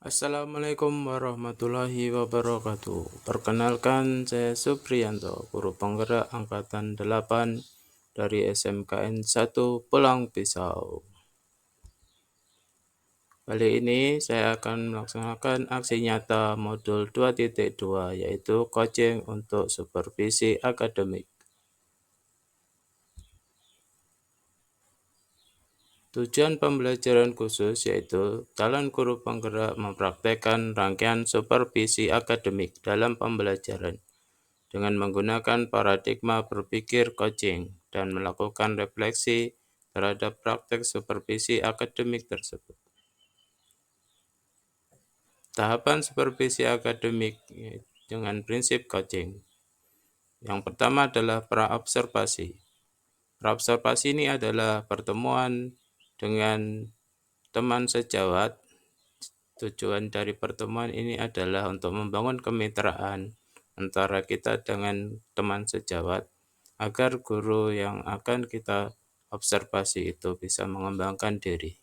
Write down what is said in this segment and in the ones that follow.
Assalamualaikum warahmatullahi wabarakatuh. Perkenalkan, saya Supriyanto, guru penggerak angkatan 8 dari SMKN 1 Pulang Pisau. Kali ini saya akan melaksanakan aksi nyata modul 2.2, yaitu coaching untuk supervisi akademik. Tujuan pembelajaran khusus yaitu calon guru penggerak mempraktekkan rangkaian supervisi akademik dalam pembelajaran dengan menggunakan paradigma berpikir coaching dan melakukan refleksi terhadap praktek supervisi akademik tersebut. Tahapan supervisi akademik dengan prinsip coaching. Yang pertama adalah praobservasi. Praobservasi ini adalah pertemuan dengan teman sejawat. Tujuan dari pertemuan ini adalah untuk membangun kemitraan antara kita dengan teman sejawat agar guru yang akan kita observasi itu bisa mengembangkan diri.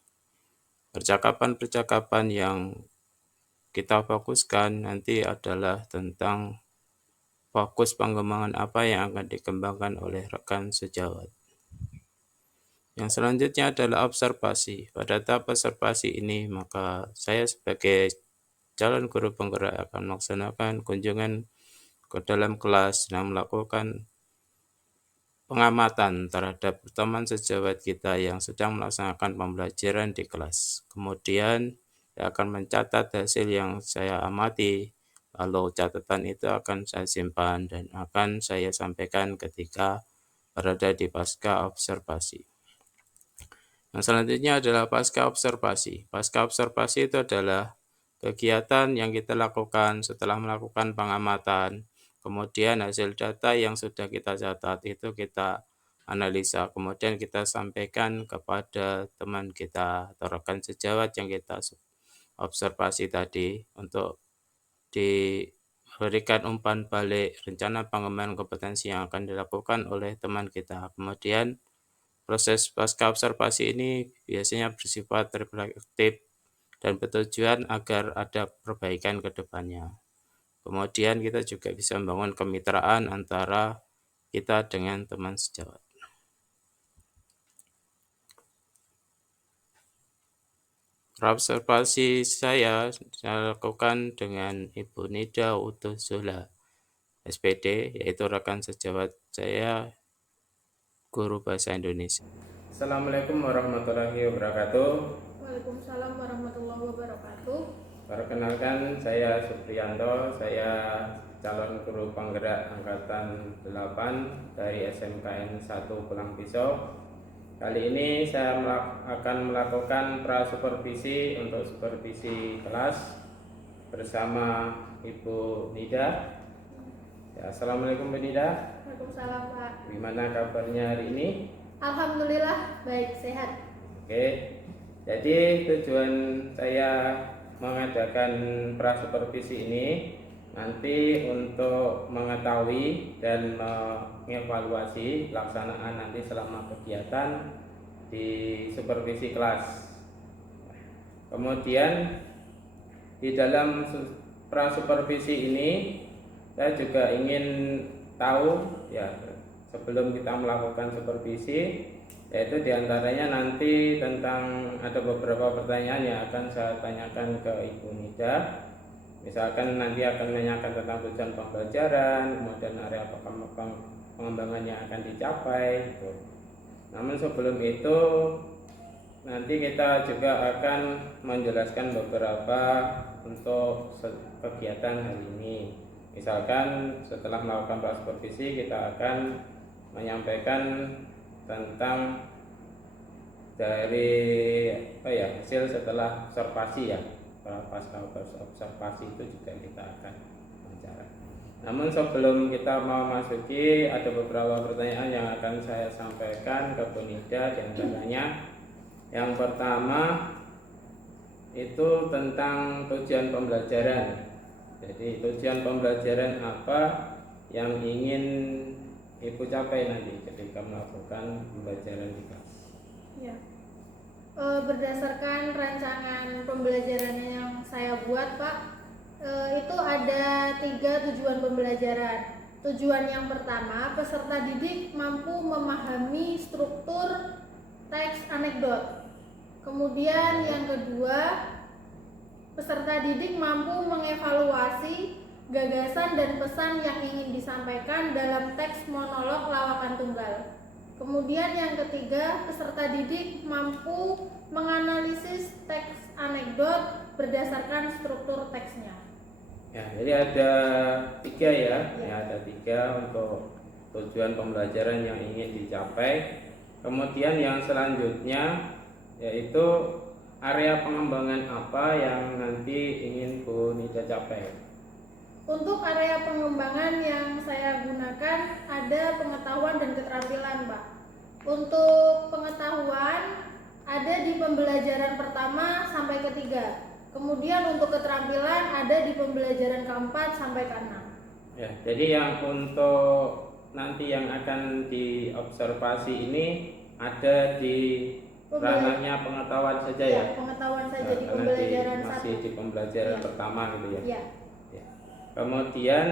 Percakapan-percakapan yang kita fokuskan nanti adalah tentang fokus pengembangan apa yang akan dikembangkan oleh rekan sejawat. Yang selanjutnya adalah observasi. Pada tahap observasi ini, maka saya sebagai calon guru penggerak akan melaksanakan kunjungan ke dalam kelas dan melakukan pengamatan terhadap teman sejawat kita yang sedang melaksanakan pembelajaran di kelas. Kemudian saya akan mencatat hasil yang saya amati, lalu catatan itu akan saya simpan dan akan saya sampaikan ketika berada di pasca observasi. Yang selanjutnya adalah pasca observasi. Pasca observasi itu adalah kegiatan yang kita lakukan setelah melakukan pengamatan. Kemudian hasil data yang sudah kita catat itu kita analisa. Kemudian kita sampaikan kepada teman kita atau rekan sejawat yang kita observasi tadi untuk diberikan umpan balik rencana pengembangan kompetensi yang akan dilakukan oleh teman kita. Kemudian proses pasca observasi ini biasanya bersifat reflektif dan bertujuan agar ada perbaikan ke depannya. Kemudian kita juga bisa membangun kemitraan antara kita dengan teman sejawat. Observasi saya lakukan dengan Ibu Nida Utuzola, SPD, yaitu rekan sejawat saya, guru bahasa Indonesia. Assalamualaikum warahmatullahi wabarakatuh. Waalaikumsalam warahmatullahi wabarakatuh. Perkenalkan, saya Supriyanto, saya calon guru penggerak angkatan 8 dari SMKN 1 Pulang Pisau. Kali ini saya akan melakukan prasupervisi untuk supervisi kelas bersama Ibu Nida. Ya, Assalamualaikum Bu Nida. Waalaikumsalam Pak. Gimana kabarnya hari ini? Alhamdulillah baik, sehat. Oke, jadi tujuan saya mengadakan prasupervisi ini nanti untuk mengetahui dan mengevaluasi pelaksanaan nanti selama kegiatan di supervisi kelas. Kemudian di dalam prasupervisi ini saya juga ingin tahu ya, sebelum kita melakukan supervisi, yaitu diantaranya nanti tentang ada beberapa pertanyaan yang akan saya tanyakan ke Ibu Nida. Misalkan nanti akan menanyakan tentang tujuan pembelajaran, kemudian area pengembangan yang akan dicapai gitu. Namun sebelum itu nanti kita juga akan menjelaskan beberapa untuk kegiatan hari ini. Misalkan setelah melakukan prasupervisi kita akan menyampaikan tentang dari hasil setelah observasi ya. Pasca observasi itu juga kita akan bicara. Namun sebelum kita mau masuki, ada beberapa pertanyaan yang akan saya sampaikan ke Bu Nida. Diantaranya yang pertama itu tentang tujuan pembelajaran. Jadi tujuan pembelajaran apa yang ingin Ibu capai nanti ketika melakukan pembelajaran di kelas? Ya. Berdasarkan rancangan pembelajaran yang saya buat, Pak, itu ada 3 tujuan pembelajaran. Tujuan yang pertama, peserta didik mampu memahami struktur teks anekdot. Kemudian yang kedua, peserta didik mampu mengevaluasi gagasan dan pesan yang ingin disampaikan dalam teks monolog lawakan tunggal. Kemudian yang ketiga, peserta didik mampu menganalisis teks anekdot berdasarkan struktur teksnya. Ya, jadi ada 3 ya. Ada 3 untuk tujuan pembelajaran yang ingin dicapai. Kemudian yang selanjutnya yaitu area pengembangan apa yang nanti ingin Bu Nida capai. Untuk area pengembangan yang saya gunakan ada pengetahuan dan keterampilan, Pak. Untuk pengetahuan ada di pembelajaran pertama sampai ketiga. Kemudian untuk keterampilan ada di pembelajaran keempat sampai ke-6. Ya, jadi yang untuk nanti yang akan diobservasi ini ada di ranahnya pengetahuan saja ya. Pengetahuan saja di Karena pembelajaran masih di pembelajaran pertama gitu ya. Ya. Ya. Kemudian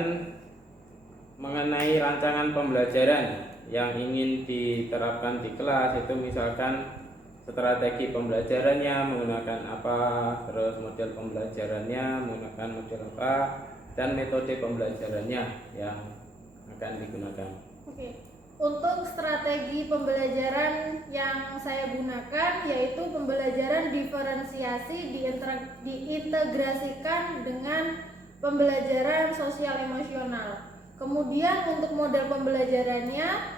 mengenai rancangan pembelajaran yang ingin diterapkan di kelas itu misalkan strategi pembelajarannya menggunakan apa, terus model pembelajarannya menggunakan model apa, dan metode pembelajarannya yang akan digunakan. Oke. Untuk strategi pembelajaran yang saya gunakan yaitu pembelajaran diferensiasi diintegrasikan dengan pembelajaran sosial emosional. Kemudian untuk model pembelajarannya,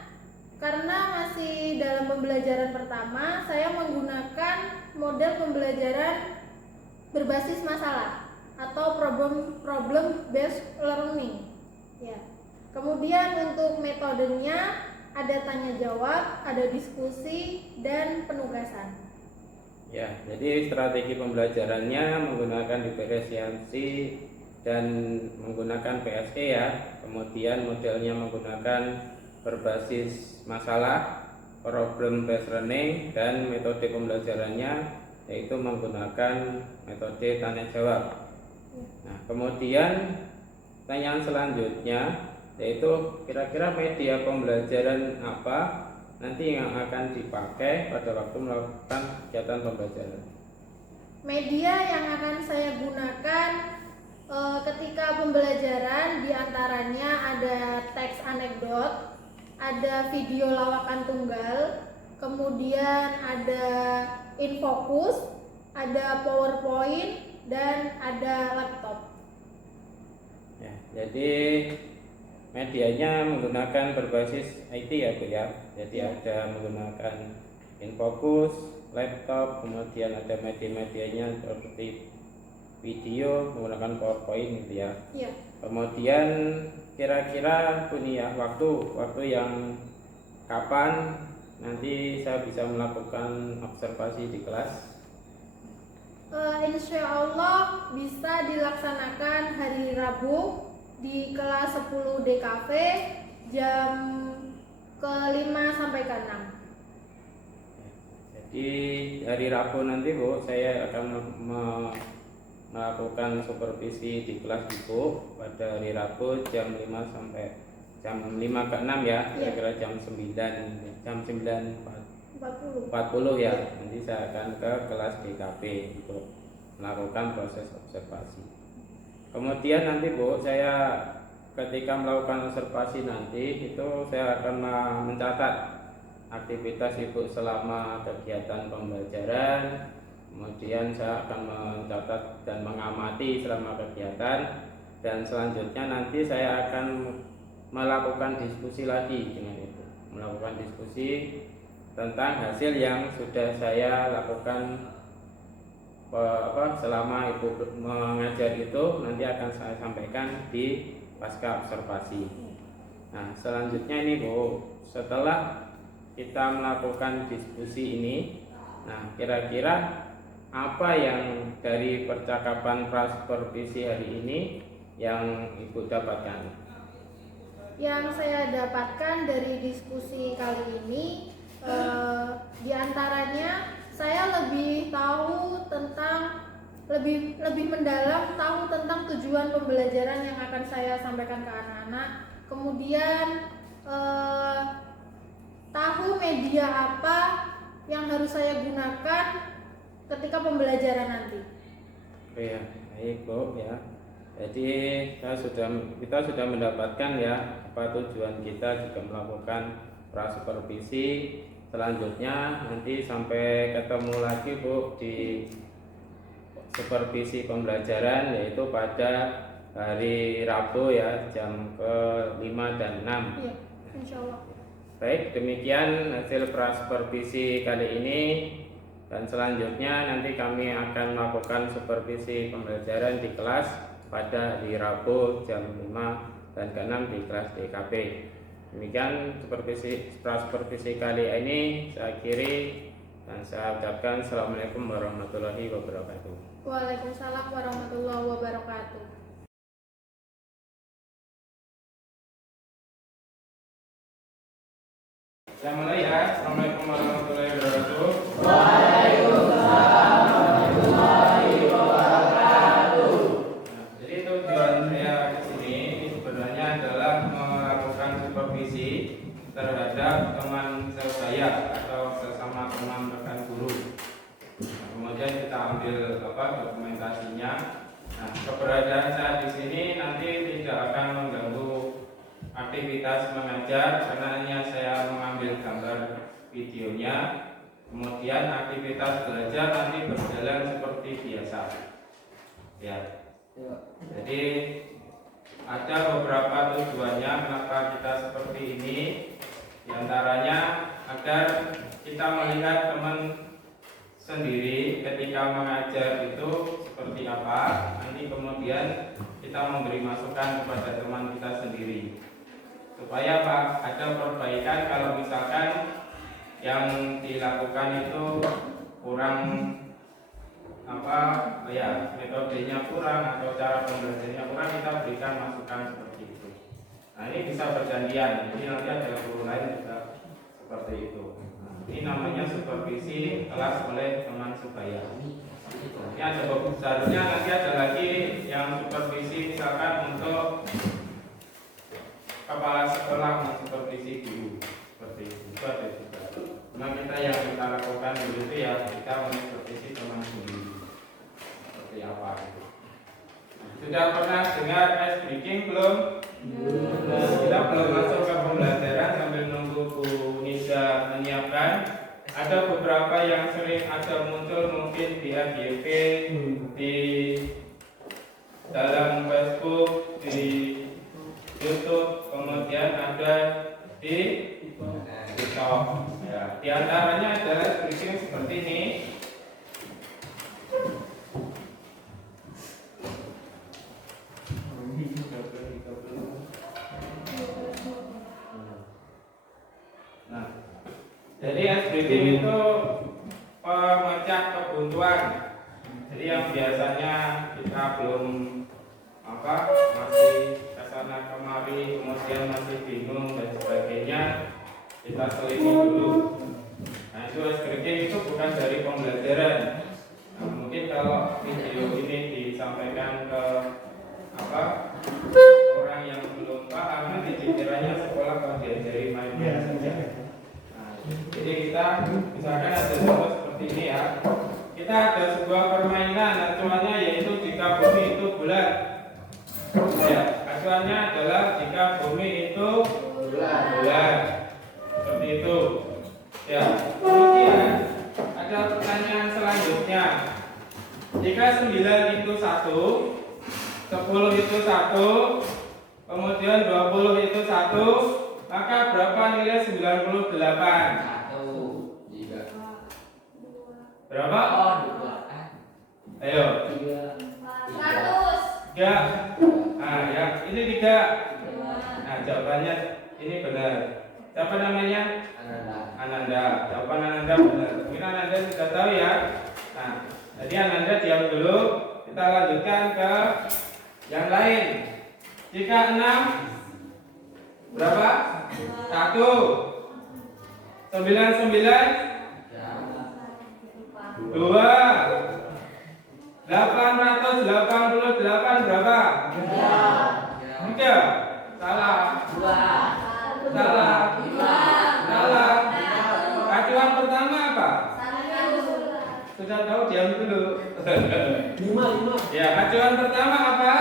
karena masih dalam pembelajaran pertama, saya menggunakan model pembelajaran berbasis masalah atau problem based learning. Ya. Kemudian untuk metodenya ada tanya jawab, ada diskusi, dan penugasan. Ya, jadi strategi pembelajarannya menggunakan diferensiasi dan menggunakan PSE ya. Kemudian modelnya menggunakan berbasis masalah, problem based learning, dan metode pembelajarannya yaitu menggunakan metode tanya jawab. Nah, kemudian pertanyaan selanjutnya yaitu kira-kira media pembelajaran apa nanti yang akan dipakai pada waktu melakukan kegiatan pembelajaran. Media yang akan saya gunakan ketika pembelajaran diantaranya ada teks anekdot, ada video lawakan tunggal, kemudian ada infokus, ada PowerPoint, dan ada laptop. Ya, jadi medianya menggunakan berbasis IT ya Bu ya. Jadi ada menggunakan infokus, laptop, kemudian ada media-medianya seperti video menggunakan PowerPoint gitu ya. Iya. Kemudian kira-kira punya waktu yang kapan nanti saya bisa melakukan observasi di kelas? Insya Allah bisa dilaksanakan hari Rabu di kelas 10 DKV jam ke-5 sampai ke-6. Jadi hari Rabu nanti Bu saya akan melakukan supervisi di kelas Ibu pada hari Rabu jam 5 sampai jam 5 ke 6 ya, kira-kira jam 9:40 ya. Nanti saya akan ke kelas DKP untuk melakukan proses observasi. Kemudian nanti Bu, saya ketika melakukan observasi nanti itu saya akan mencatat aktivitas Ibu selama kegiatan pembelajaran. Kemudian saya akan mencatat dan mengamati selama kegiatan, dan selanjutnya nanti saya akan melakukan diskusi lagi dengan itu, melakukan diskusi tentang hasil yang sudah saya lakukan selama Ibu mengajar itu nanti akan saya sampaikan di pasca observasi. Nah, selanjutnya ini Bu, setelah kita melakukan diskusi ini, nah kira-kira apa yang dari percakapan prasupervisi hari ini yang Ibu dapatkan? Yang saya dapatkan dari diskusi kali ini diantaranya saya lebih tahu tentang lebih mendalam tahu tentang tujuan pembelajaran yang akan saya sampaikan ke anak-anak. Kemudian tahu media apa yang harus saya gunakan ketika pembelajaran nanti. Ya, baik Bu ya. Jadi kita sudah mendapatkan ya apa tujuan kita juga melakukan prasupervisi. Selanjutnya nanti sampai ketemu lagi Bu di supervisi pembelajaran, yaitu pada hari Rabu ya jam ke-5 dan 6. Iya, insya Allah. Baik, demikian hasil prasupervisi kali ini. Dan selanjutnya nanti kami akan melakukan supervisi pembelajaran di kelas pada hari Rabu jam 5 dan ke-6 di kelas DKP. Demikian supervisi kali ini saya akhiri dan saya ucapkan Assalamualaikum warahmatullahi wabarakatuh. Waalaikumsalam warahmatullahi wabarakatuh. Saya mulai ya. Assalamualaikum warahmatullahi wabarakatuh. Jadi tujuan saya ke sini sebenarnya adalah melakukan supervisi terhadap teman saya atau sesama teman rekan guru. Kemudian kita ambil dokumentasinya. Nah, keberadaan saya di sini nanti tidak akan mengganggu aktivitas mengajar karena hanya saya mengambil gambar videonya. Kemudian aktivitas belajar nanti berjalan seperti biasa. Ya. Jadi ada beberapa tujuannya kenapa kita seperti ini. Di antaranya agar kita melihat teman sendiri ketika mengajar itu seperti apa. Nanti kemudian kita memberi masukan kepada teman kita sendiri supaya ada perbaikan kalau misalkan yang dilakukan itu kurang metodenya kurang atau cara pembelajarannya kurang, kita berikan masukan seperti itu. Nah, ini bisa bergantian, jadi nanti ada guru lain juga seperti itu. Ini namanya supervisi kelas oleh teman sebaya. Ini ada seharusnya nanti ada lagi yang supervisi misalkan untuk kepala sekolah supervisi guru seperti itu ada juga. Nah, kita lakukan dulu itu ya kita supervisi teman sendiri seperti apa itu. Sudah pernah dengar ice breaking belum? Kita belum masuk ke pembelajaran sambil nunggu Bu Nisa menyiapkan. Ada beberapa yang sering ada muncul mungkin di FYP, di dalam Facebook, di YouTube, kemudian ada di TikTok. Ya, di antaranya adalah breaking seperti ini. Nah, jadi breaking itu pemecah kebuntuan. Jadi yang biasanya kita belum masih kesana kemari, kemudian masih bingung dan sebagainya, kita selidiki dulu. Nah, itu breaking itu bukan dari pembelajaran. Nah, mungkin kalau video ini disampaikan ke orang yang belum paham, nanti dikiranya sekolah kok diajari main-main saja. Nah, jadi kita misalkan ada contoh seperti ini ya. Kita ada sebuah permainan, acuannya yaitu jika bumi itu bulat. Ya, acuannya adalah jika bumi itu bulat. Seperti itu. Ya, kemudian ada pertanyaan selanjutnya. Jika 9 itu 1, 10 itu 1, kemudian 20 itu 1, maka berapa nilai 98? 1, 3. Berapa? Oh, 2. Ayo. 100. 3. Nah, ya, ini 3. Nah, jawabannya ini benar. Siapa namanya? Ananda. Jawaban Ananda benar. Mungkin Ananda sudah tahu ya. Nah, jadi Ananda diam dulu. Kita lanjutkan ke yang lain. Jika 6 berapa? 1. 99 2. 888 berapa? 3. Salah. Salah. Salah. Acuan pertama apa? Sudah tahu, diam dulu. 5. Ya, acuan pertama apa?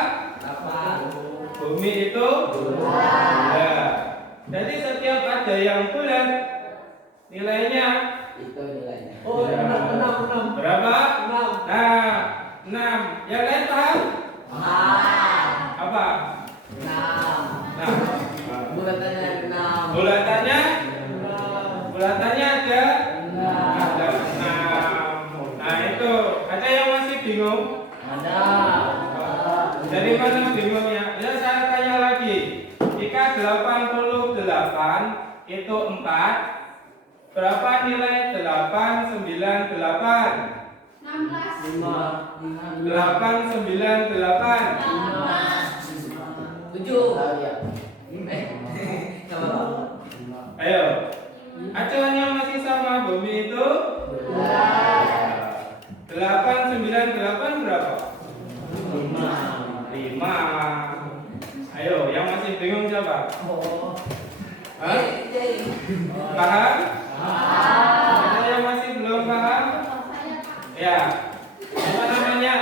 Bumi itu bulat. Jadi setiap ada yang bulat, nilainya Itu nilainya. Oh, 6. berapa? Nah, 6. Yang lain paham? Apa? Nah, Bulatannya 6. bulatannya ada 6. Nah, itu. Ada yang masih bingung? Dari mana bingungnya? Ya, saya tanya lagi. Jika 88 itu 4, berapa nilai 898? 898. 7. Sama. Ayo. Acuannya masih sama, bumi itu 898 berapa? 5. Ayo, yang masih bingung siapa? Hah? Paham? Ada yang masih belum paham? Ya. Apa namanya?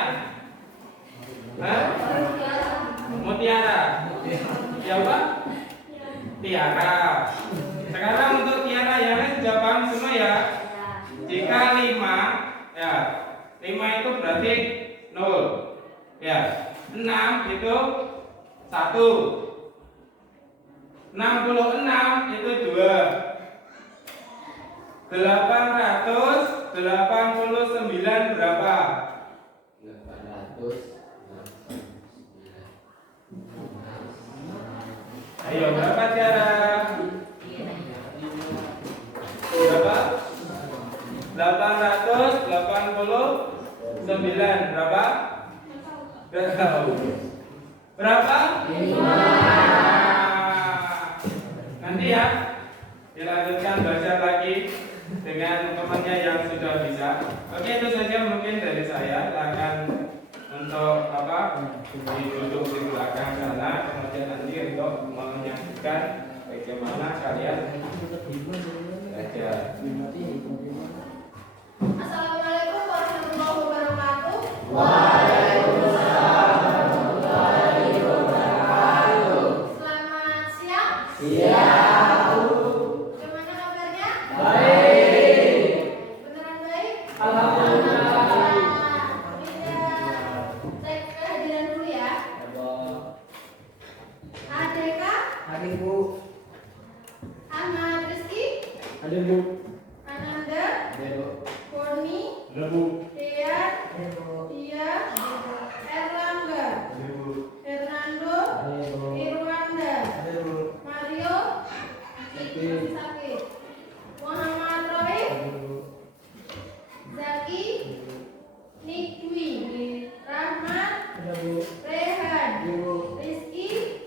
Hah? Mutiara. Siapa? Tiara. Sekarang untuk tiara yang lain sudah paham semua ya? Jika 5, ya 5 itu berarti 0. Ya, 6 itu 1. 66 itu 2. 889 berapa? 800. Ayo, berapa Tiara? Berapa? 889 berapa? Gak tahu. Berapa? 5. Nanti ya dilanjutkan belajar lagi dengan temannya yang sudah bisa. Oke, itu saja mungkin dari saya. Silakan untuk duduk di belakang sana, kemudian nanti untuk menyaksikan bagaimana kalian belajar. Assalamualaikum warahmatullahi wabarakatuh. Selamat siang. Gimana kabarnya? Beneran baik? Alhamdulillah. Cek kehadiran dulu ya. Adeka, Ahmad Rizky, Ananda, Boni, Dean, Tia, Erlangga, Fernando, Irwanda, Mario, masih sakit, Muhammad Roy, Zaki, Nikwi, Rahmat, Rehan, Rizky,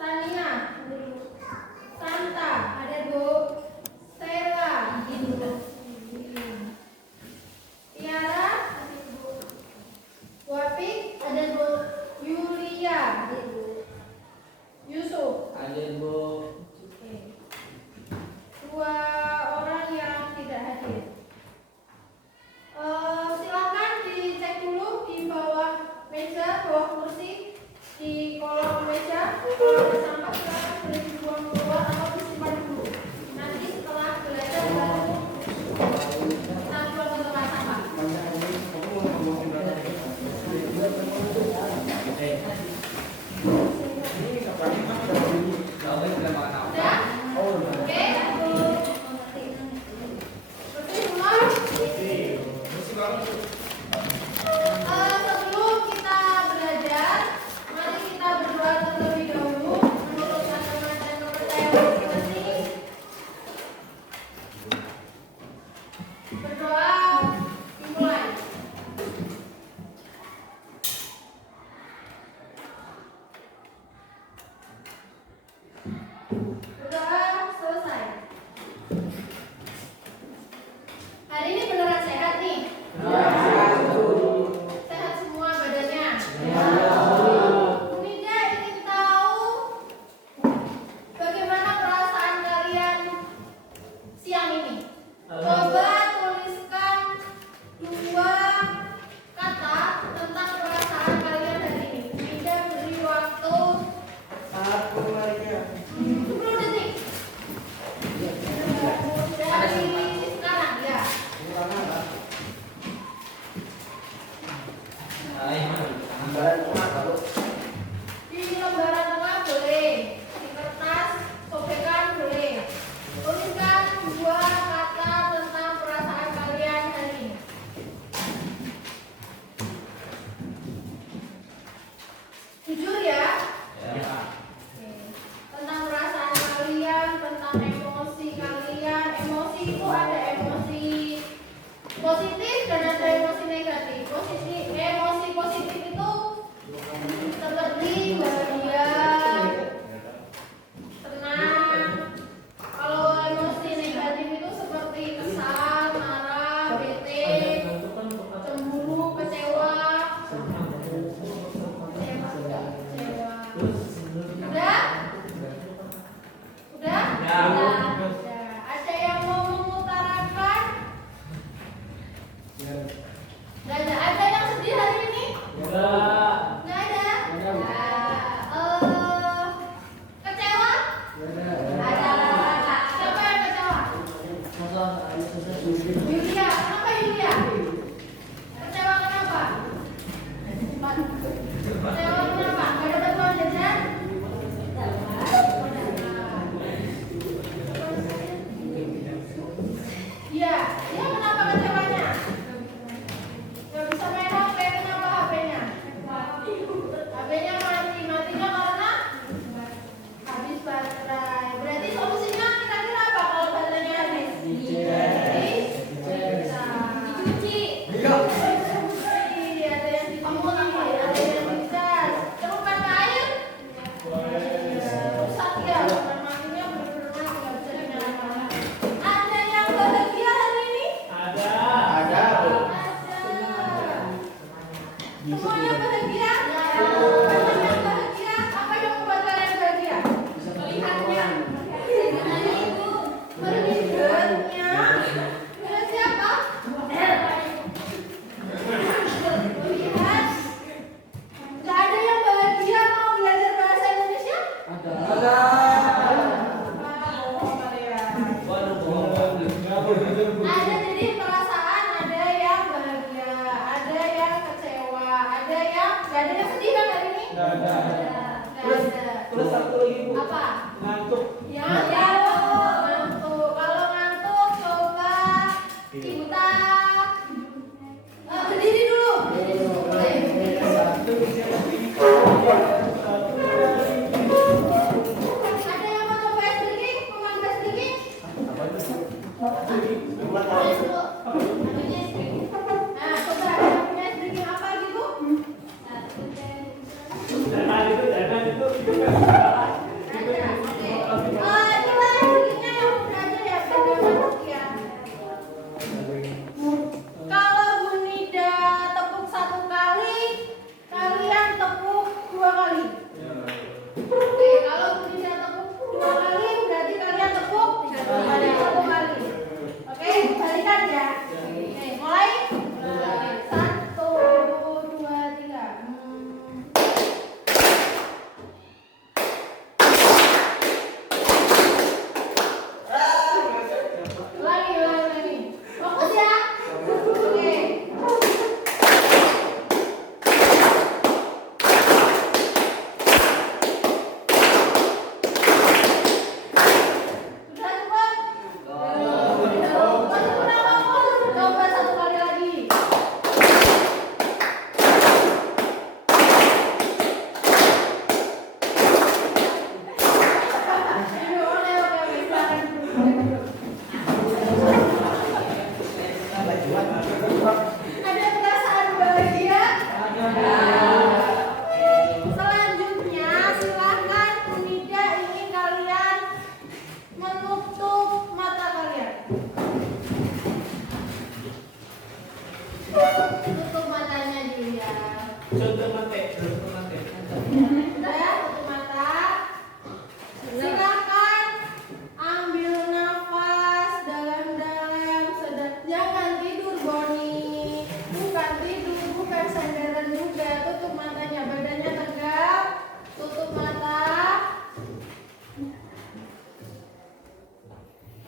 Sania, Santa, ada Bu, Stella, Tiara, Wapik, ada Bu Yulia, Yusuf. Oke. 2 orang yang tidak hadir. Silakan dicek dulu di bawah meja, bawah kursi, di kolom meja. Kalau ada sampah silakan boleh dibuang keluar atau disimpan dulu. Nanti setelah belajar baru kita buang ke tempat sampah. Ini kapan? Lembaran tengah kalau Di lembaran tengah boleh, di kertas sobekan boleh. Tuliskan dua kata tentang perasaan kalian hari ini. Jujur ya. Oke. Tentang perasaan kalian, tentang emosi kalian. Emosi itu ada emosi positif dan ada emosi negatif. Emosi positif itu seperti bahagia, tenang. Kalau emosi negatif itu seperti kesal, marah, bete, cemburu, kecewa. Udah? Udah? Udah. Ada yang mau mengutarakan? Nggak ada. Ada yang sedih hari ini? Nggak ada. Kecewa? Ada. Siapa yang kecewa? Yulia. Kenapa Yulia? Kecewa kenapa? Kecewa kenapa? Nggak dapat uang jajan? Iya. Dia kenapa kecewanya? Nggak bisa main HP, kenapa HP-nya? HP-nya mati. Matinya karena habis baterai. Berarti solusinya kira-kira apa kalau baterainya habis? Dicuci. Ada yang dicuci, ada yang dicas. Celupkan ke air. Rusak ya, matinya benar-benar nggak bisa dinyalakan. Ada yang bahagia hari ini? ada. Ada. Semuanya bahagia? Banyak yang bahagia. Apa yang membuat kalian bahagia? Melihatnya. Sebenarnya itu melihatnya. Melihat siapa? Melihat. Nggak ada yang bahagia mau belajar bahasa Indonesia? Ada. Oh, kalian. Ada jadi perasaan, ada yang bahagia, ada yang kecewa, ada yang nggak ada yang sedih kan hari ini? Nggak ada. Nggak ada. Terus satu lagi Bu, Apa? ngantuk. Ya, ngantuk. Kalau ngantuk coba Ibu berdiri dulu. Boleh. Ada yang mau coba ice breaking? Pemain ice breaking? Nah, coba ada yang punya ice breaking apa gitu? Jangan itu. Ada, oke. Kita ice breakingnya yang udah aja ya, biar nggak ngantuk ya. Kalau Bu Nida tepuk 1 kali, kalian tepuk 2 kali. Oke, kalau Bu Nida tepuk 2 kali, berarti kalian tepuk 1 kali. Oke, balikan ya. Oke, mulai. 1, 2, 3. Lagi. Fokus ya. Oke. Sudah cukup? Masih kurang fokus. Coba 1 kali lagi. Oke, silakan. Ada perasaan bahagia? Selanjutnya silakan Bu Nida ingin kalian menutup mata kalian. Tutup matanya Julia. Contoh mate. Udah, tutup mata. Silakan ambil nafas dalam-dalam. Jangan tidur Boni. Bukan tidur, bukan sandaran juga. Tutup matanya, badannya tegap. Tutup mata.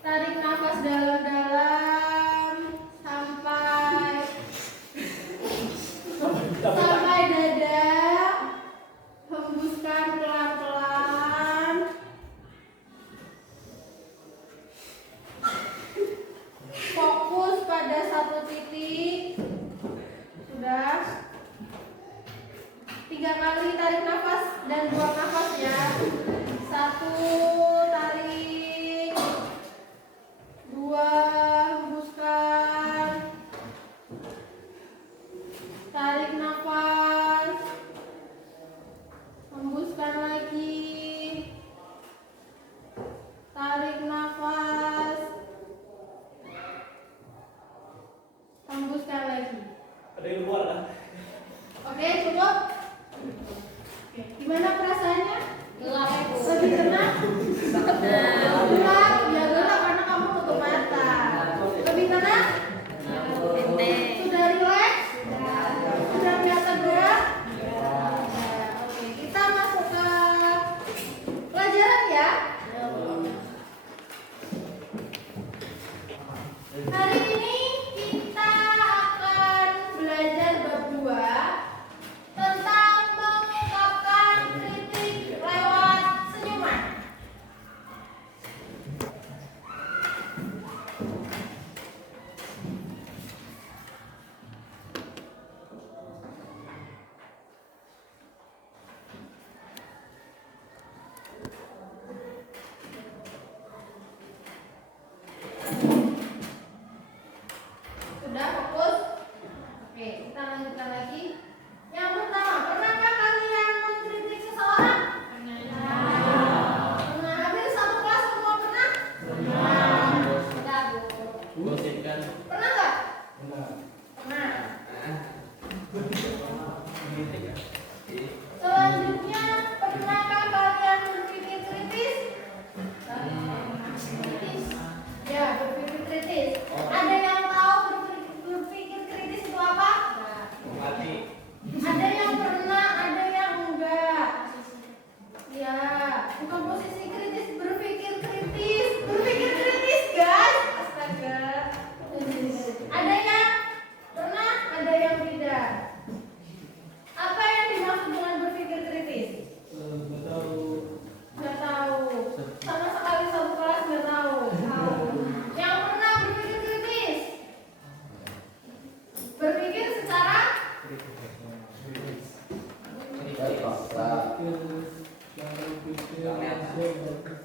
Tarik nafas dalam-dalam sampai dada. 3 kali tarik nafas dan buang nafas ya. 1 tarik, 2 hembuskan, tarik nafas, hembuskan lagi, tarik nafas, hembuskan lagi. Ada yang luar kan? Oke, cukup. Oke, gimana perasaannya? Gelap. Lebih tenang? Gelap, ya gelap karena kamu tutup mata. Lebih tenang? Sudah rileks? Sudah biasa gerak? Oke, kita masuk ke pelajaran ya. Hari ini kita akan belajar bab 2 tentang mengungkapkan kritik lewat senyuman. Sudah fokus? Oke, kita lanjutkan lagi. Yang pertama, pernahkah kalian mengkritik seseorang? Pernah. Hampir satu kelas semua pernah? Pernah, Bu. Gosipkan. Pernah nggak? Pernah. Selanjutnya, pernahkah kalian berpikir kritis? Kritis. Ya, berpikir kritis. Ada yang tahu berpikir kritis itu apa? Mati. Ada yang pernah, ada yang enggak. Ya, bukan posisi kritis, berpikir kritis. Berpikir kritis, guys. Astaga. Ada yang pernah, ada yang tidak. Apa yang dimaksud dengan berpikir kritis? Nggak tahu. Nggak tahu. Sama sekali satu kelas nggak tahu. Yang pernah berpikir kritis? Berpikir secara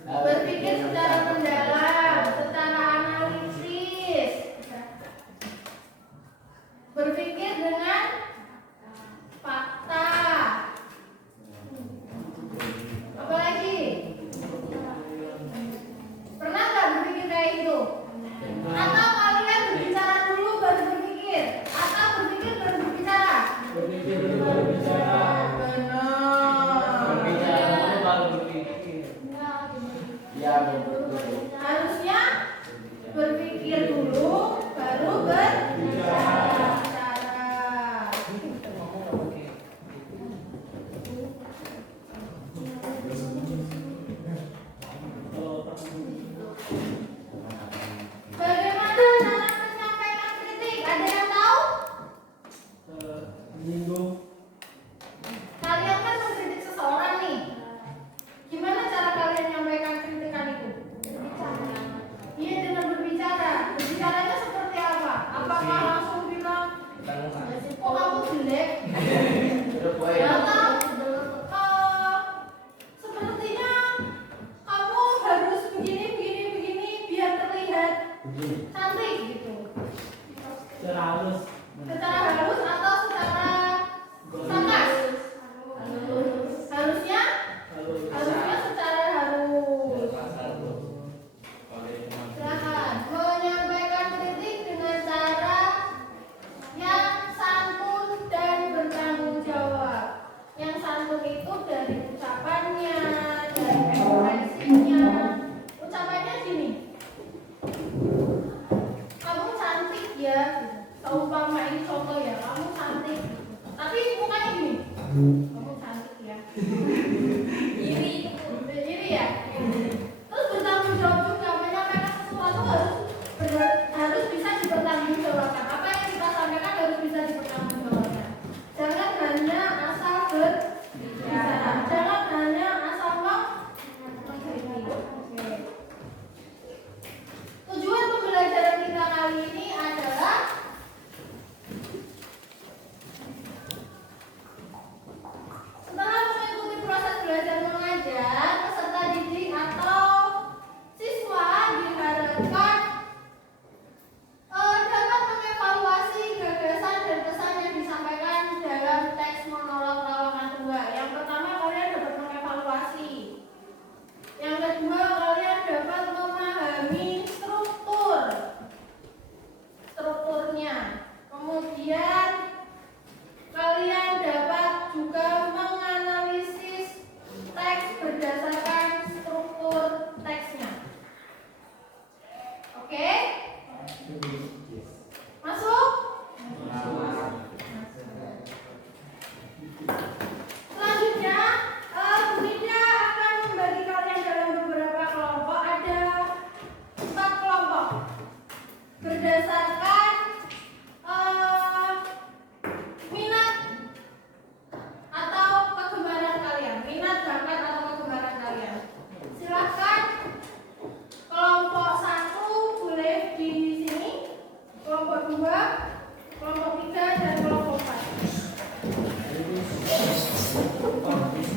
berpikir secara mendalam, secara analisis. Berpikir dengan fakta. Apa lagi? Pernah nggak berpikir kayak gitu? Atau kalian berbicara dulu baru berpikir? Atau berpikir baru berbicara? Berpikir dulu baru bicara. Benar. Berbicara dulu baru berpikir. Harusnya berpikir dulu baru berbicara. Bagaimana cara menyampaikan kritik? Ada yang tahu? Menyinggung. Kalian kan mengkritik seseorang nih. Gimana cara kalian menyampaikan kritikan itu? Iya, dengan berbicara. Berbicaranya seperti apa? Apakah langsung bilang, kok kamu jelek? Atau sepertinya kamu harus begini biar terlihat cantik gitu. Secara halus. Secara halus atau secara sarkas? Harusnya secara halus. Silakan menyampaikan kritik dengan cara yang santun dan bertanggung jawab. Yang santun itu dari ucapannya, dari ekspresinya. Ucapannya gini, kamu cantik ya. Seumpama ini contoh ya, kamu cantik. Tapi mukanya gini, kamu cantik ya. Iri ya. Terus bertanggung jawab juga, menyampaikan sesuatu harus bisa dipertanggungjawabkan. Apa yang kita sampaikan harus bisa dipertanggungjawabkan. Jangan hanya asal berbicara, jangan hanya asal mengkritik. Oke. Tujuan pembelajaran kita kali ini adalah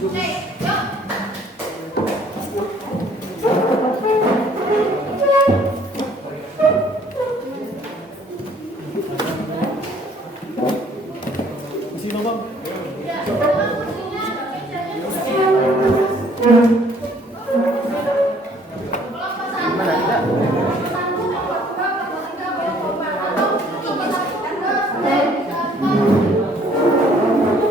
Oke, yuk. Isi bang. Ya, sekarang kursinya mejanya kelompok satu, kelompok dua, kelompok tiga, kelompok empat, atau kelompok satu, dua, tiga, empat. Kelompok satu, kelompok dua.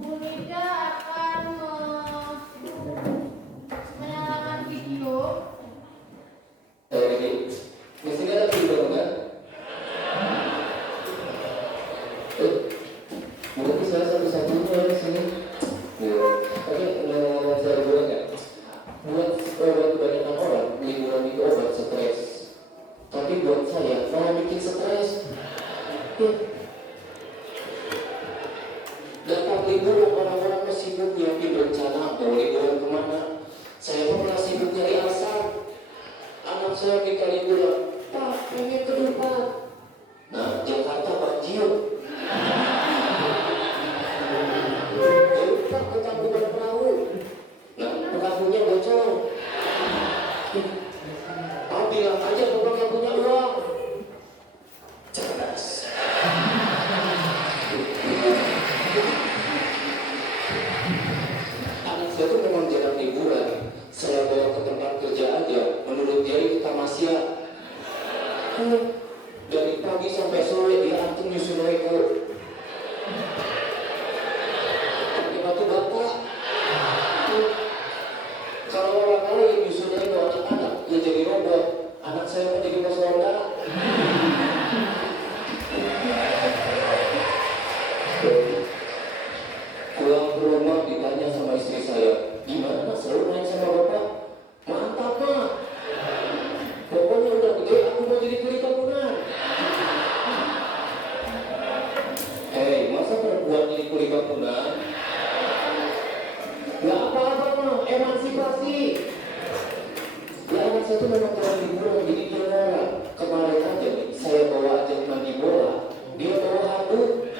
Bu Nida akan menyalakan video. Di sini ada video kan? Berarti saya satu-satunya di sini. Oke, saya bilang ya, buat kebanyakan orang liburan itu obat stres. Tapi buat saya malah bikin stres. Dapat liburan orang-orang sibuk nyiapin rencana mau liburan kemana. Saya pun malah sibuk nyari alasan. Anak saya minta liburan, Pak, pengen ke Dubai. Nah, Jakarta banjir. Jadi Pak, ke Tangkuban Perahu. Nah, perahunya bocor. Pak, bilang aja ke orang yang punya uang. Cerdas. Anak saya tuh memang jarang liburan. Saya bawa ke tempat kerja aja. Menurut dia itu tamasya. Dari pagi sampai sore dia antum nyusun reko. Pakai batu bata. Kalau orang lain nyusun reko anak-anak, dia jadi robot. Anak saya mau jadi bos ronda. Pulang ke rumah ditanya sama istri saya, gimana selalu main sama bapak? Mantap mah. Pokoknya udah gede aku mau jadi kuli bangunan. Hei, masa perempuan jadi kuli bangunan? Gak apa-apa mah, emansipasi. Ya anak saya tuh memang terlalu liburan jadi dia marah. Kemarin aja nih, saya bawa ajak mandi bola, dia bawa handuk.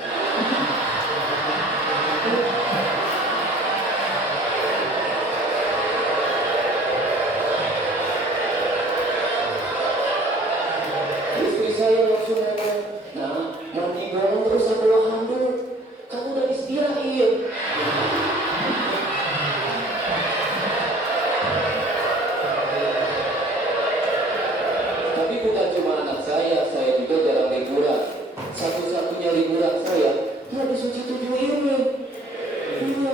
Istri saya langsung ngomong, nah mandi bola terus saya bawa handuk, kamu udah disediain. Tapi bukan cuma anak saya juga jarang liburan. Satu-satunya liburan saya, ya di Suci 7 ini. Iya,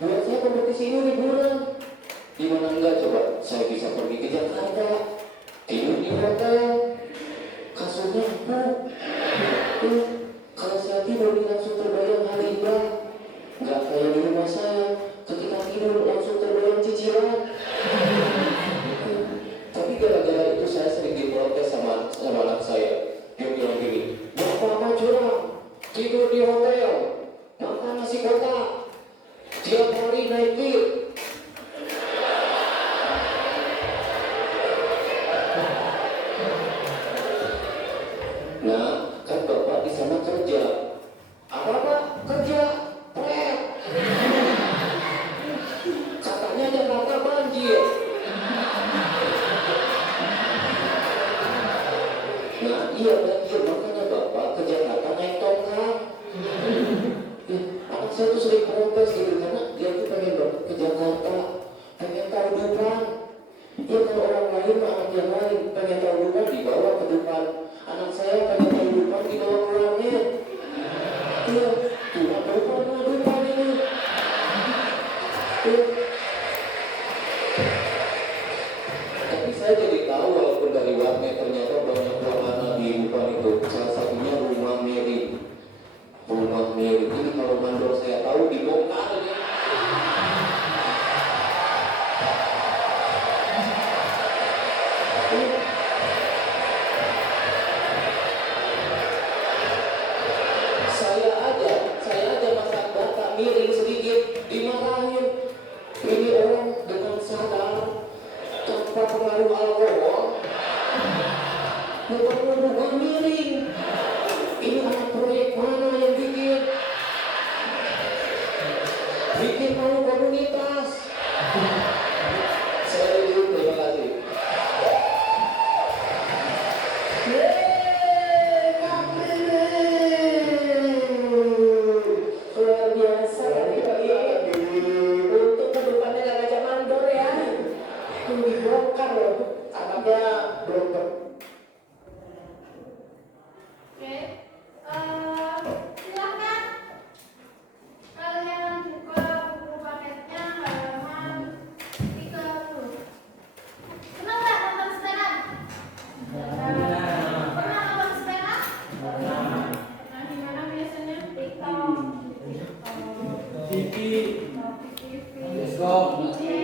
buat saya kompetisi ini liburan. Di mana enggak coba, saya bisa pergi ke Jakarta, tidur di hotel, kasurnya empuk. Kalau saya tidur langsung terbayang hari Iba. Nggak kayak di rumah saya, ketika tidur langsung terbayang cicilan. Tapi gara-gara itu saya sering diprotes sama anak saya. Dia bilang gini, bapak mah curang, tidur di hotel, makan nasi kotak, tiap hari naik lift. Nah, kan bapak di sana kerja. Apa pak? Kerja? Prep. Katanya Jakarta banjir. Nah, iya banjir, makanya bapak ke Jakarta naik tongkang. saya tuh sering protes gitu karena dia tuh pengen banget ke Jakarta, pengen tahu depan. Ya kalau orang lain mah anak yang lain pengen tahu depan dibawa ke depan. Anak saya pengen tahu depan dibawa ke warnet. Iya, cuma depan ini. Iya. Tapi saya jadi tahu walaupun dari warnet ternyata banyak wahana di depan itu. Salah satunya rumah Mary. Rumah Mary ini kalau mandor saya tahu dibongkar ya. Saya aja masak data miring sedikit dimarahin. Ini orang dengan sadar tanpa pengaruh alkohol bukan miring. Ini anak proyek mana yang bikin malu komunitas. Saya dulu terima kasih. Luar biasa ya. Untuk kedepannya gak ngajak mandor ya. Dibongkar loh. Anaknya broker. Oke, silakan kalian buka buku paketnya halaman 30. Senang nggak nonton stand up? Pernah nonton stand up? Pernah. Di mana biasanya? TikTok, TV. Bioskop, di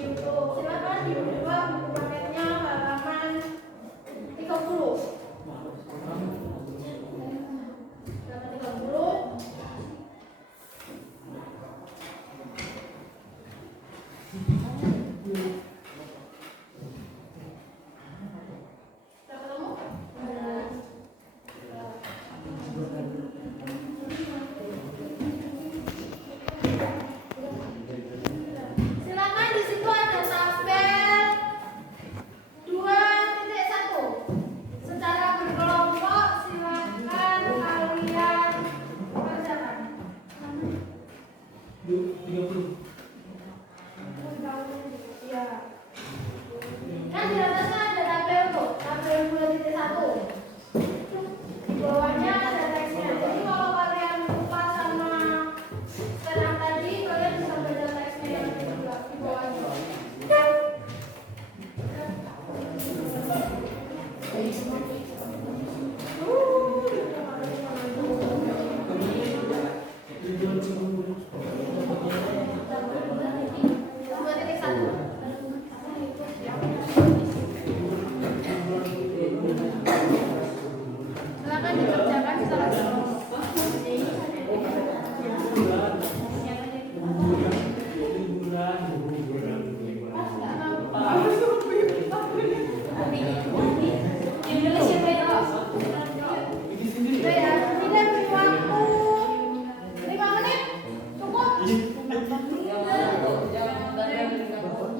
YouTube. Silakan dibuka buku paketnya halaman 30. Silakan di situ ada tabel 2.1. Secara berkelompok silakan kalian kerjakan. 30. Ya. Kan di atasnya ada tabel tuh, tabel 2.1. Di bawahnya ada teksnya. Jadi kalau kalian lupa sama sekarang tadi, kalian bisa baca teksnya yang di bawahnya. Silakan dikerjakan secara kelompok. Udah ya, tidak beri waktu 5 menit, cukup?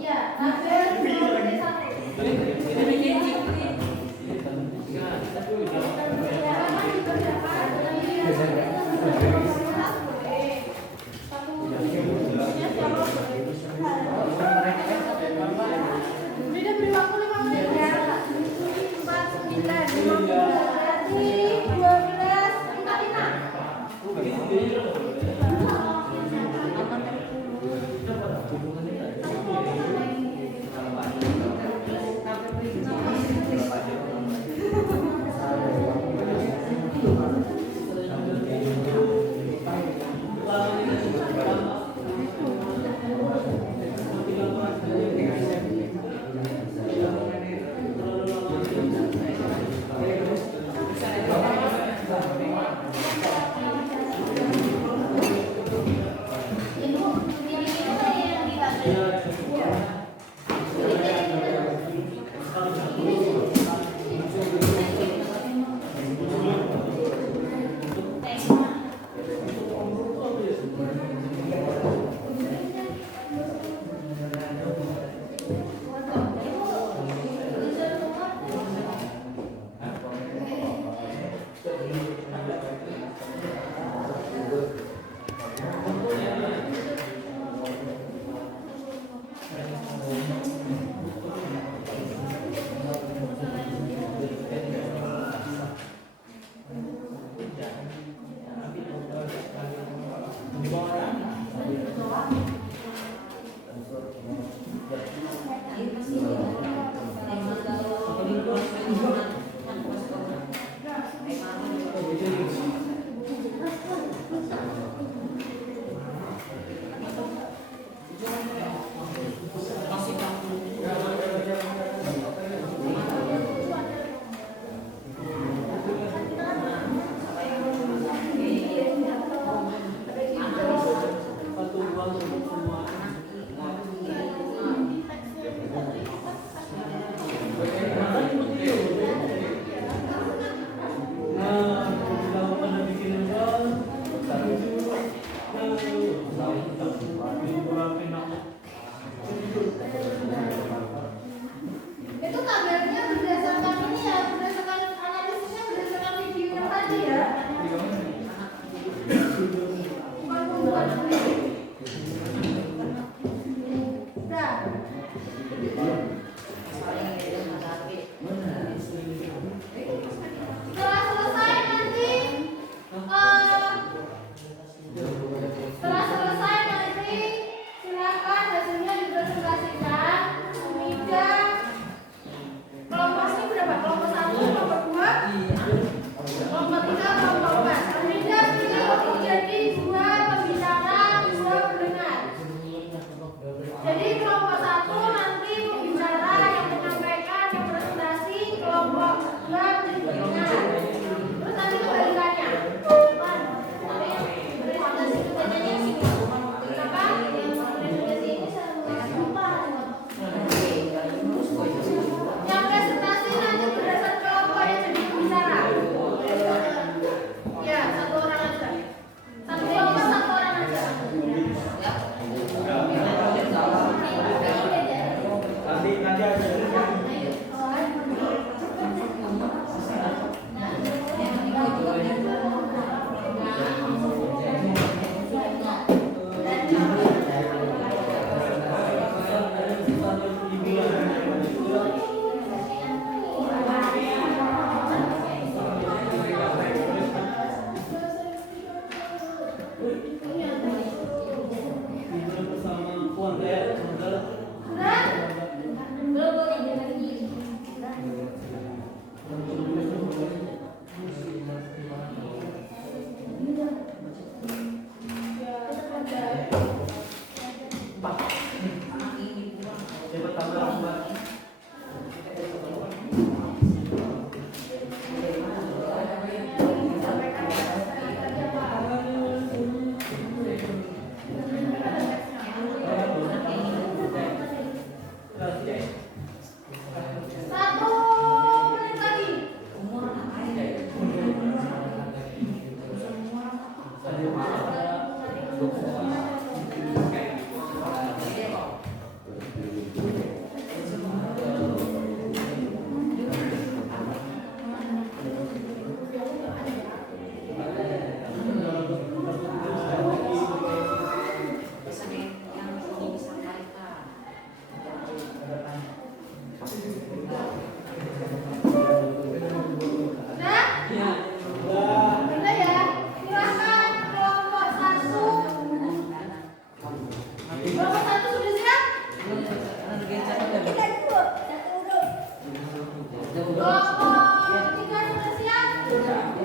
Ya, tabel 12. Liburan bersama keluarga ya, saudara. Sudah? Belum lagi. Coba tambah, Mbak. Satu menit lagi. Sudah? Sudah ya. Silakan kelompok satu. Kelompok satu sudah siap? Kelompok tiga sudah siap? Satu.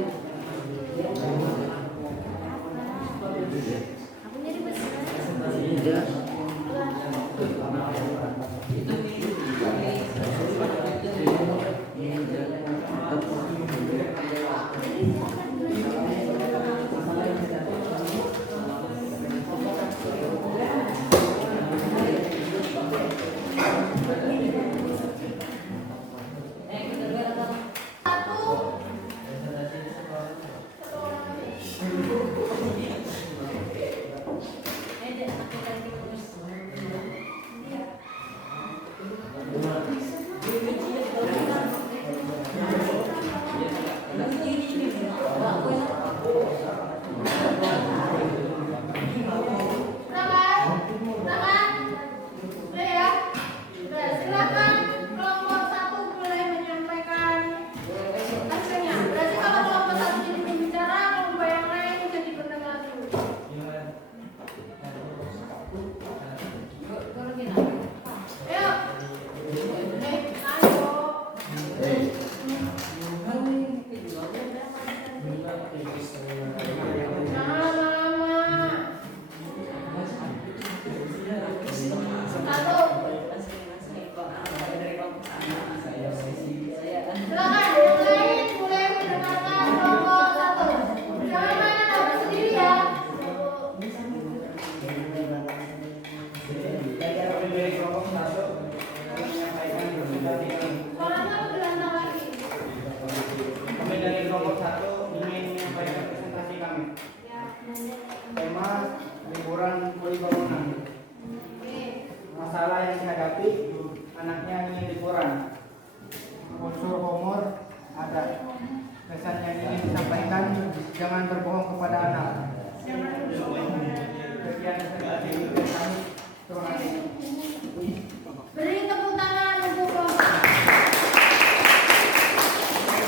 Silakan. Silakan. Sudah ya? Sudah, silakan kelompok satu boleh menyampaikan hasilnya. Berarti kalau kelompok satu jadi pembicara, kelompok yang lain jadi pendengar dulu. Ayo. Ayo. Jangan lama-lama. Satu. Silakan yang lain boleh mendengarkan kelompok satu. Jangan main apa sendiri ya. Suaranya lebih lantang lagi. Kami dari kelompok 1 ingin menyampaikan presentasi kami. Ya. Tema liburan pulih bangunan. Oke. Masalah yang dihadapi anaknya ingin liburan. Unsur humor ada. Pesan yang ingin disampaikan, jangan berbohong kepada anak. Sekian presentasi kami. Terima kasih. Beri tepuk tangan untuk kelompok.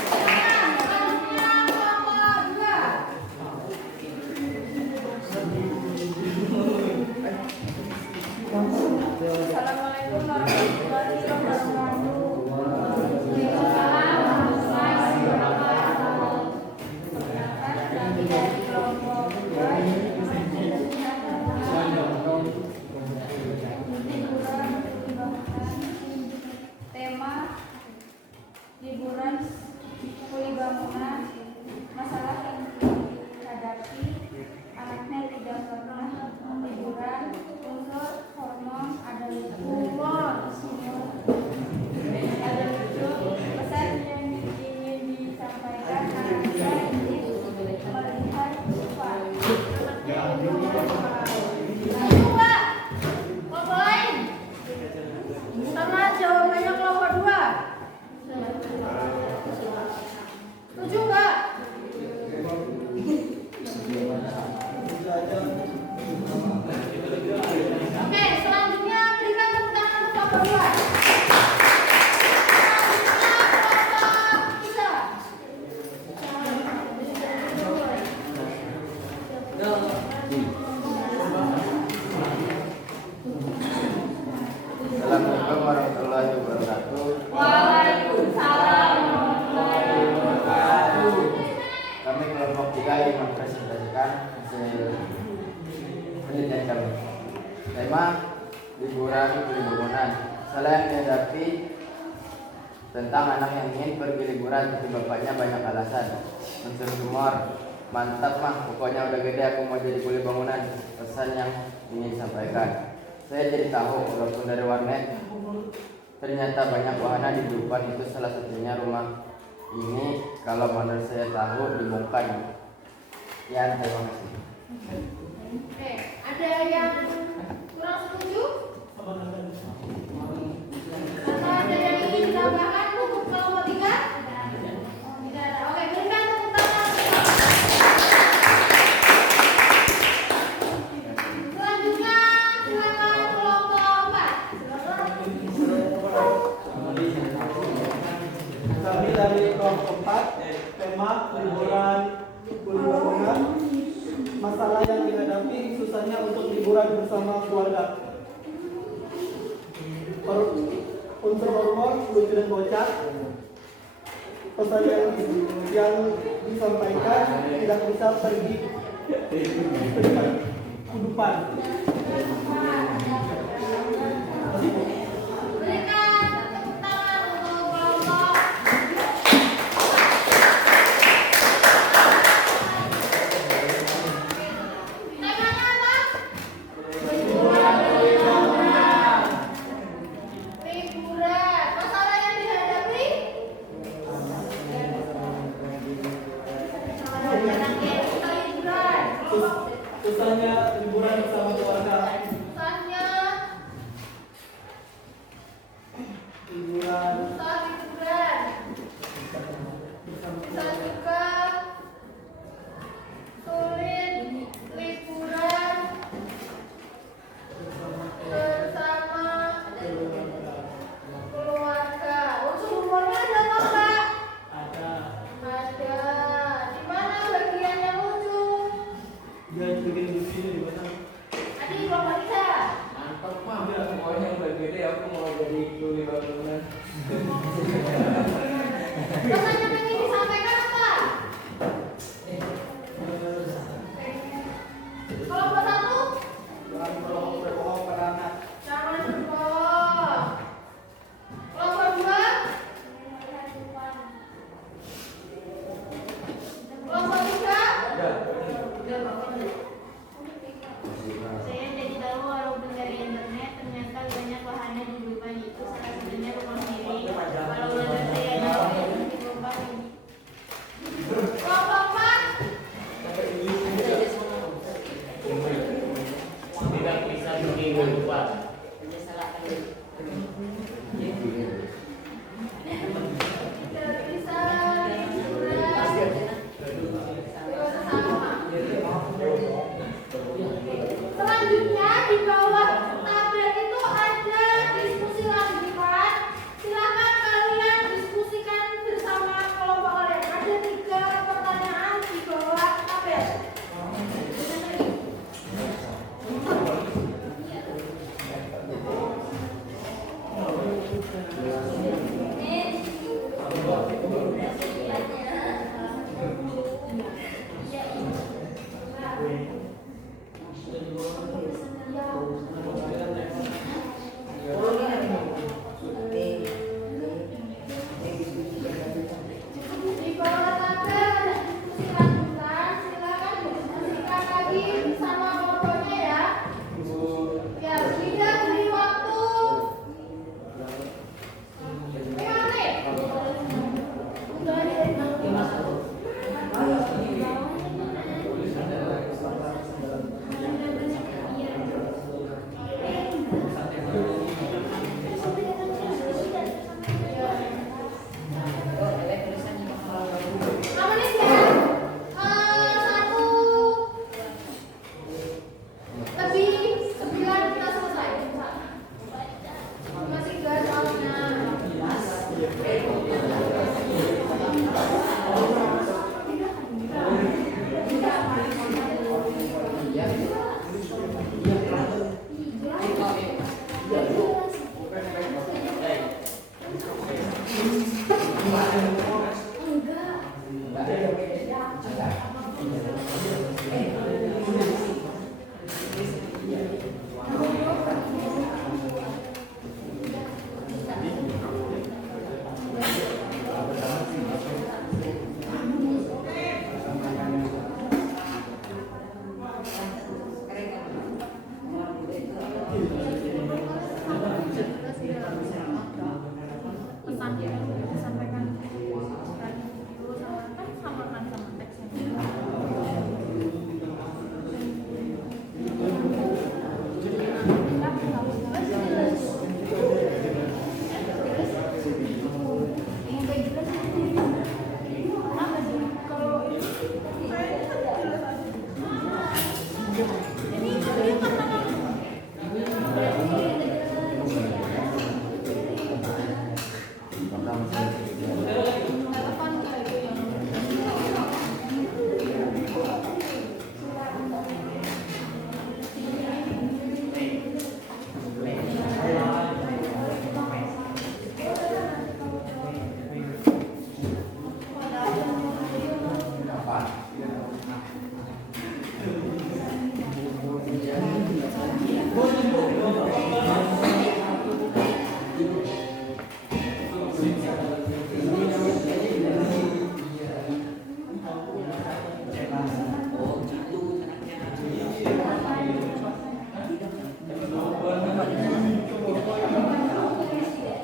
Silakan, selanjutnya kelompok dua. Assalamualaikum warahmatullahi wabarakatuh. Waalaikumsalam warahmatullahi wabarakatuh. Kami dari kelompok dua tema liburan pulih bangunan, masalah yang dihadapi anaknya tidak pernah liburan, unsur hormon ada humor, ada lucu, pesan yang ingin disampaikan anaknya ingin melihat Tuhan. Setuju nggak? Kelompok lain? Sama jawabannya kelompok dua. Setuju nggak? Oke, selanjutnya berikan tepuk tangan untuk kelompok dua. Selanjutnya kelompok tiga. Assalamualaikum warahmatullahi wabarakatuh. Waalaikumsalam warahmatullahi wabarakatuh. Kami kelompok 3 ingin mempresentasikan hasil penelitian kami. Tema liburan beli bangunan. Masalah yang dihadapi tentang anak yang ingin pergi liburan tapi bapaknya banyak alasan. Unsur humor. Mantap mah, pokoknya udah gede aku mau jadi kuli bangunan. Pesan yang ingin sampaikan. Saya jadi tahu walaupun dari warnet ternyata banyak wahana di depan itu, salah satunya rumah ini. Kalau menurut saya tahu dibongkar. Ya, terima kasih. Oke, ada yang kurang setuju? Atau ada yang ingin ditambahkan untuk kelompok 3? Tidak ada. Oke, berikan tepuk tangan. Selanjutnya silakan kelompok 4. Kami dari kelompok 4, tema liburan beli bangunan. Masalah yang dihadapi susahnya untuk liburan bersama keluarga. Unsur humor, lucu dan kocak. Pesan yang disampaikan tidak bisa pergi kudupan. Berikan tepuk tangan untuk kelompok. Temanya apa? Liburan. Masalah yang dihadapi? Liburan. Susahnya liburan bersama keluarga. Susahnya Liburan susah liburan. Bisa juga sulit liburan bersama keluarga. Unsur humornya ada nggak, Pak? ada. Ada. Di mana bagian yang lucu? Dia bikin lucu di mana? Tadi kelompok 3. Mantap mah, pokoknya udah gede aku mau jadi kuli bangunan. Pesan yang ingin disampaikan apa? Kelompok 1? Jangan berbohong pada anak. Jangan berbohong. Kelompok 2? Kelompok 3? Saya jadi tahu walaupun dari internet ternyata banyak wahana di depan itu, salah satunya rumah miri. Kalau menurut saya yang dibongkar ini.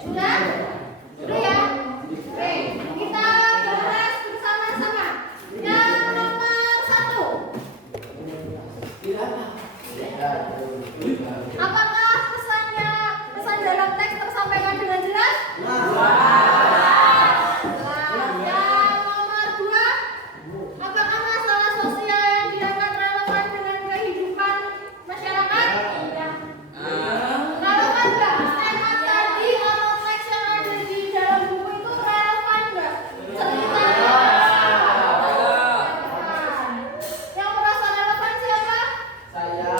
Sudah? Sudah ya? Oke, kita bahas bersama-sama. Yang nomor 1. Apakah pesan dalam teks tersampaikan dengan jelas? Yang nomor 2, apakah masalah sosial yang dianggap relevan dengan kehidupan masyarakat? Relevan nggak? Statement tadi atau teks yang ada di dalam buku itu relevan nggak? Cerita. Yang merasa relevan siapa? Saya.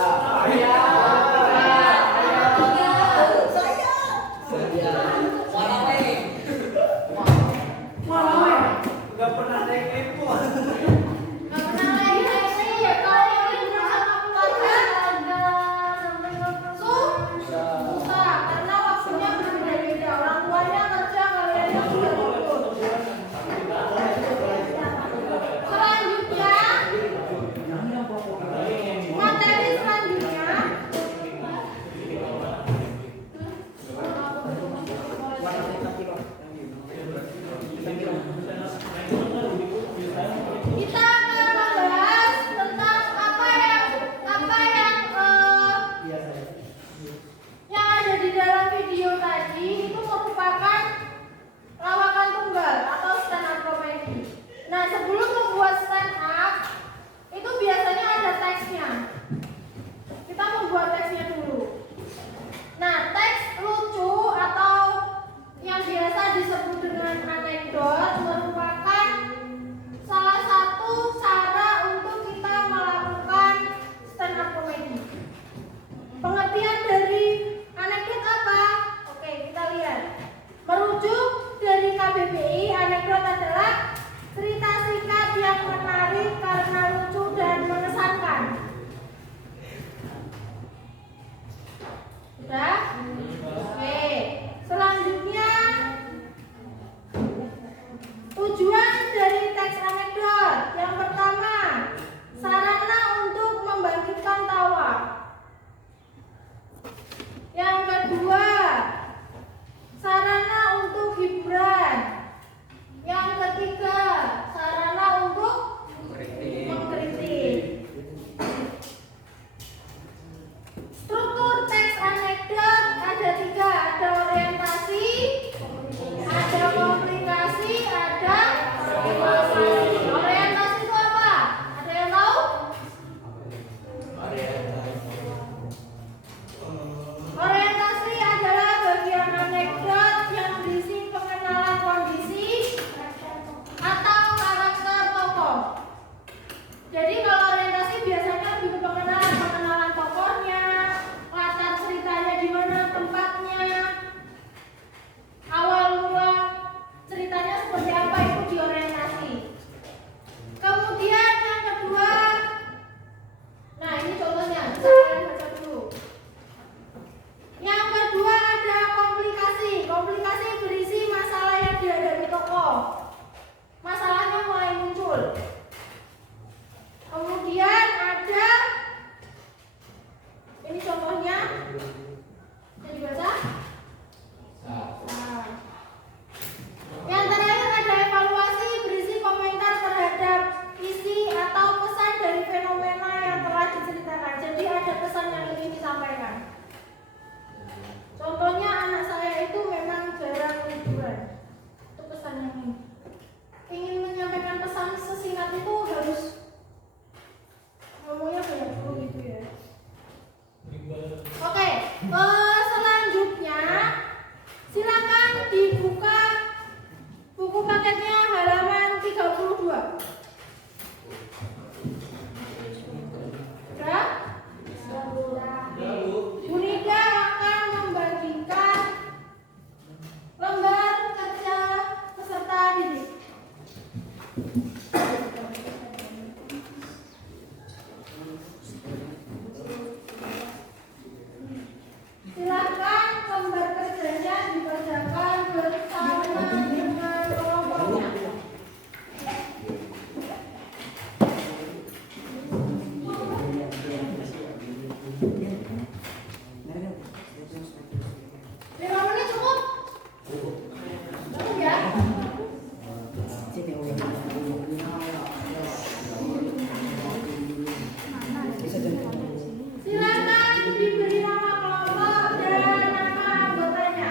5 menit cukup? Cukup ya? Silakan diberi nama kelompok dan nama anggotanya.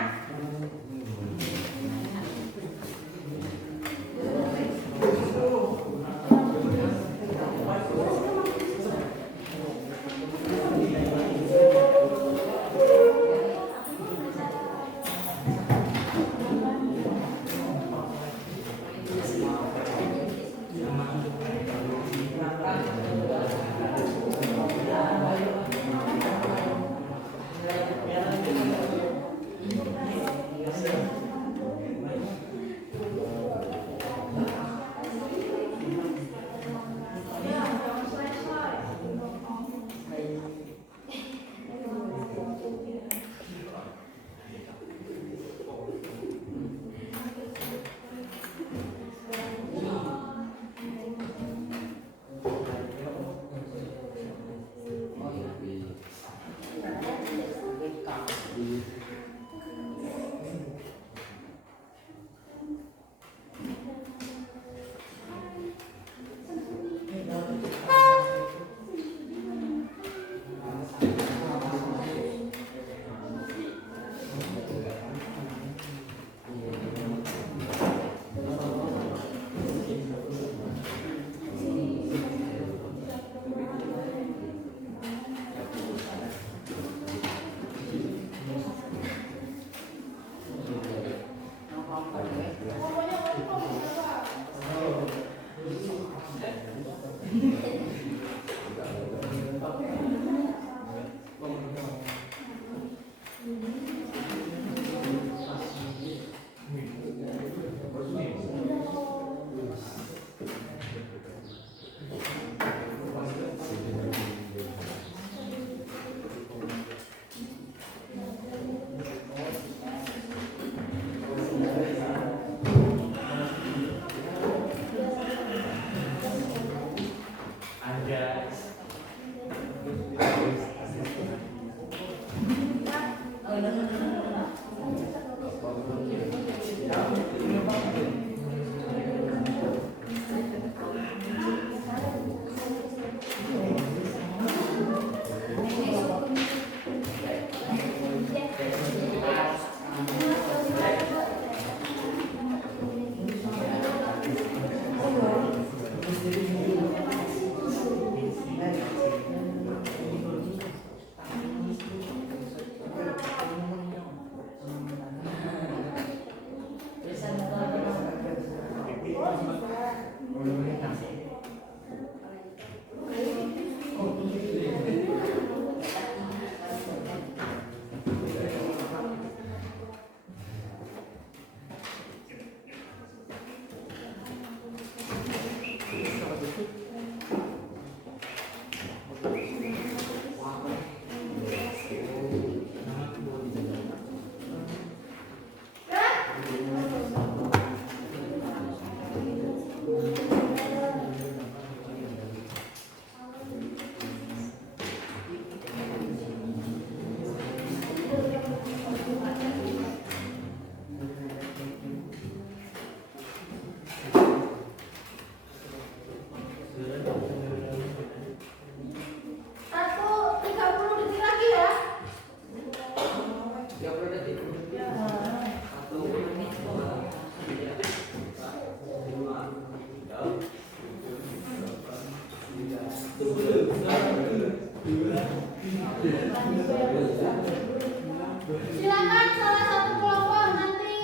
Silakan salah satu kelompok nanti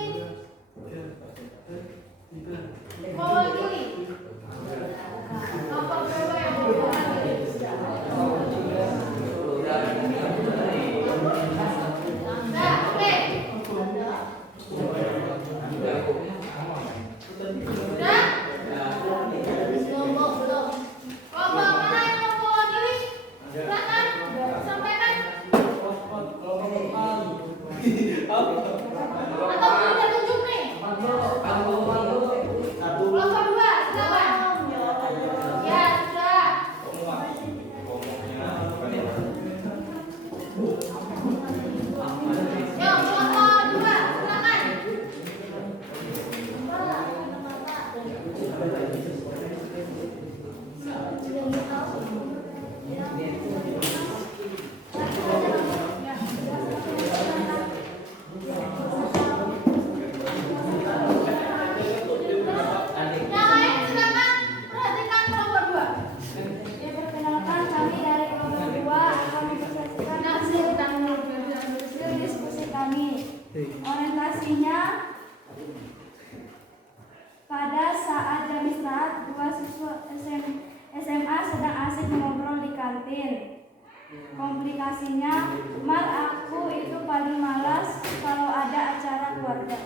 mewakili. Kelompok berapa yang mewakili? Nah, oke. Sudah? Belum. Kelompok mana yang mau mewakili? Silakan sampaikan. Atau sudah tunjuk nih? Kelompok 2, silakan. Ya, sudah. Orientasinya pada saat jam istirahat, dua siswa SMA sedang asik mengobrol di kantin. Komplikasinya, Mar, aku itu paling malas kalau ada acara keluarga.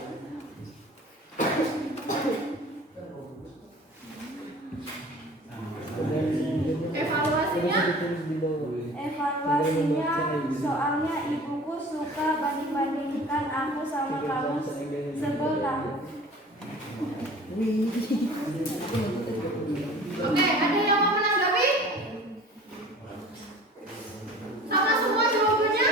Evaluasinya, soalnya ibuku suka banding-bandingkan aku sama kamu, sebel tahu. Oke, ada yang mau menanggapi? Sama semua jawabannya?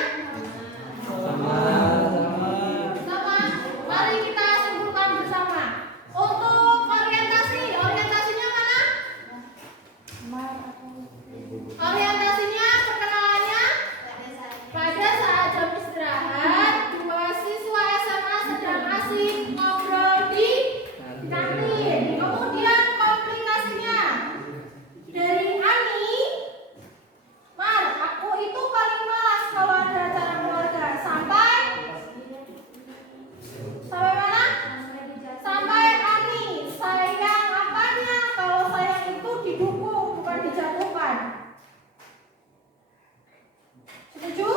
Sama. Mari kita simpulkan bersama. Untuk orientasinya mana? Orientasinya, perkenalannya pada saat jam istirahat, dua siswa SMA sedang asik ngobrol di kantin. Kemudian komplikasinya dari Ani, Mar, aku itu paling malas kalau ada acara keluarga. Sampai mana? Sampai Ani, sayang apanya? Kalau sayang itu didukung, bukan dijatuhkan. Setuju?